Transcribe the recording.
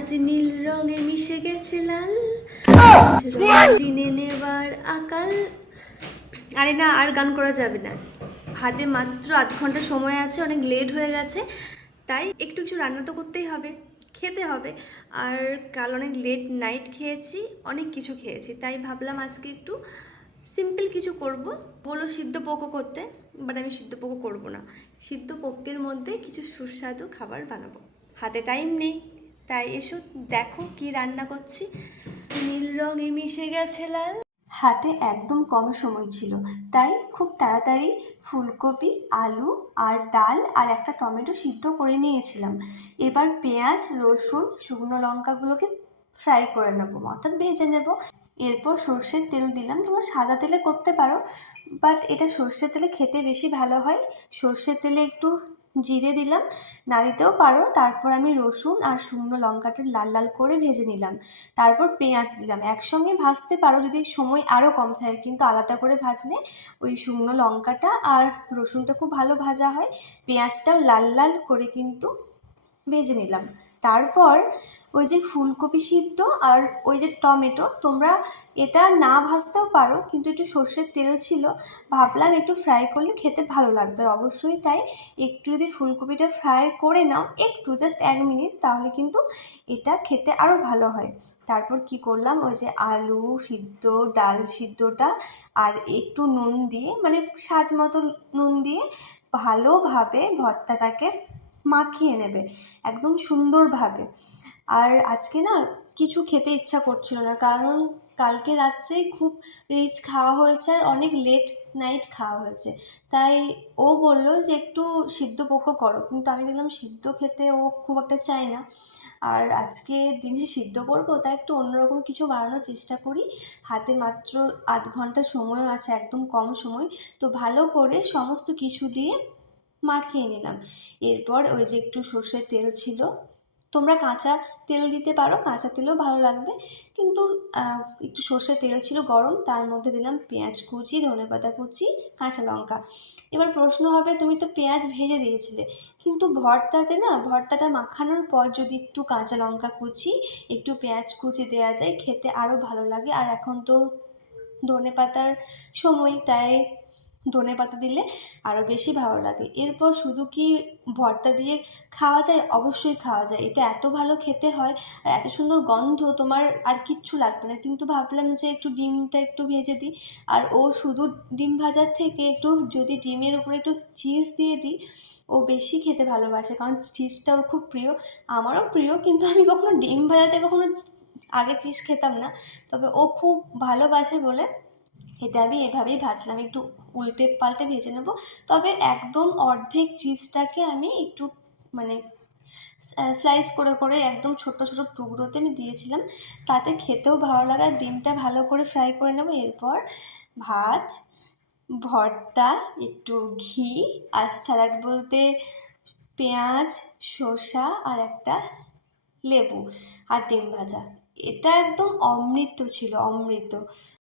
আজ নীল রঙে মিশে গেছে লাল, রং চিনে নেবার আকাল। আরে না, আর গান করা যাবে না, হাতে মাত্র আধ ঘন্টা সময় আছে, অনেক লেট হয়ে গেছে, তাই একটু কিছু রান্না তো করতেই হবে, খেতে হবে। আর কাল অনেক লেট নাইট খেয়েছি, অনেক কিছু খেয়েছি, তাই ভাবলাম আজকে একটু সিম্পল কিছু করব। বলো সিদ্ধ পোকো করতে, বাট আমি সিদ্ধ পোকো করবো না। সিদ্ধ পোকের মধ্যে কিছু সুস্বাদু খাবার বানাবো, হাতে টাইম নেই, তাই এসো দেখো কি রান্না করছি। নীল রঙে মিশে গেছে লাল, হাতে একদম কম সময় ছিল, তাই খুব তাড়াতাড়ি ফুলকপি, আলু আর ডাল আর একটা টমেটো সিদ্ধ করে নিয়েছিলাম। এবার পেঁয়াজ, রসুন, শুকনো লঙ্কাগুলোকে ফ্রাই করে নেবো, অর্থাৎ ভেজে নেব। এরপর সর্ষের তেল দিলাম, তোমরা সাদা তেলে করতে পারো, বাট এটা সর্ষের তেলে খেতে বেশি ভালো হয়। সর্ষের তেলে একটু জিরে দিলাম, না দিতেও পারো। তারপর আমি রসুন আর শুকনো লঙ্কাটা লাল লাল করে ভেজে নিলাম। তারপর পেঁয়াজ দিলাম, একসঙ্গে ভাজতে পারো যদি সময় আরও কম থাকে, কিন্তু আলাদা করে ভাজলে ওই শুকনো লঙ্কাটা আর রসুনটা খুব ভালো ভাজা হয়। পেঁয়াজটাও লাল লাল করে কিন্তু ভেজে নিলাম। তারপর ওই যে ফুলকপি সিদ্ধ আর ওই যে টমেটো, তোমরা এটা না ভাজতেও পারো, কিন্তু একটু সর্ষের তেল ছিল, ভাবলাম একটু ফ্রাই করলে খেতে ভালো লাগবে অবশ্যই, তাই একটু যদি ফুলকপিটা ফ্রাই করে নাও, একটু জাস্ট 1 মিনিট, তাহলে কিন্তু এটা খেতে আরও ভালো হয়। তারপর কি করলাম, ওই যে আলু সিদ্ধ, ডাল সিদ্ধটা আর একটু নুন দিয়ে, মানে স্বাদ মতো নুন দিয়ে ভালোভাবে ভর্তাটাকে মাখিয়ে নেবে একদম সুন্দরভাবে। আর আজকে না কিছু খেতে ইচ্ছা করছিল না, কারণ কালকে রাত্রেই খুব রিচ খাওয়া হয়েছে আর অনেক লেট নাইট খাওয়া হয়েছে, তাই ও বললো যে একটু সিদ্ধ পোকো করো, কিন্তু আমি দেখলাম সিদ্ধ খেতে ও খুব একটা চায় না। আর আজকে দিনে সিদ্ধ করবো, তাই একটু অন্যরকম কিছু বানানোর চেষ্টা করি। হাতে মাত্র আধ ঘন্টা সময়ও আছে, একদম কম সময়, তো ভালো করে সমস্ত কিছু দিয়ে মাখিয়ে নিলাম। এরপর ওই যে একটু সর্ষের তেল ছিল, তোমরা কাঁচা তেল দিতে পারো, কাঁচা তেলও ভালো লাগবে, কিন্তু একটু সর্ষের তেল ছিল গরম, তার মধ্যে দিলাম পেঁয়াজ কুচি, ধনেপাতা কুচি, কাঁচা লঙ্কা। এবার প্রশ্ন হবে, তুমি তো পেঁয়াজ ভেজে দিয়েছিলে, কিন্তু ভর্তাতে না, ভর্তাটা মাখানোর পর যদি একটু কাঁচা লঙ্কা কুচি, একটু পেঁয়াজ কুচি দেওয়া যায়, খেতে আরও ভালো লাগে। আর এখন তো ধনেপাতার সময়, তাই ধনেপাতা দিলে আরও বেশি ভালো লাগে। এরপর শুধু কি ভর্তা দিয়ে খাওয়া যায়? অবশ্যই খাওয়া যায়, এটা এত ভালো খেতে হয় আর এত সুন্দর গন্ধ, তোমার আর কিচ্ছু লাগবে না। কিন্তু ভাবলাম যে একটু ডিমটা একটু ভেজে দিই, আর ও শুধু ডিম ভাজার থেকে একটু যদি ডিমের উপরে একটু চিজ দিয়ে দিই, ও বেশি খেতে ভালোবাসে, কারণ চিজটা ওর খুব প্রিয়, আমারও প্রিয়, কিন্তু আমি কখনো ডিম ভাজাতে কখনো আগে চিজ খেতাম না, তবে ও খুব ভালোবাসে বলে এটা আমি এভাবেই ভাজলাম, একটু উল্টে পাল্টে ভেজে নেব। তবে একদম অর্ধেক চিজটাকে আমি একটু মানে স্লাইস করে করে একদম ছোট্ট ছোট টুকরোতে আমি দিয়েছিলাম, তাতে খেতেও ভালো লাগে। আর ডিমটা ভালো করে ফ্রাই করে নেব। এরপর ভাত, ভর্তা, একটু ঘি, আর স্যালাড বলতে পেঁয়াজ, শসা আর একটা লেবু আর ডিম ভাজা, এটা একদম অমৃত ছিল, অমৃত।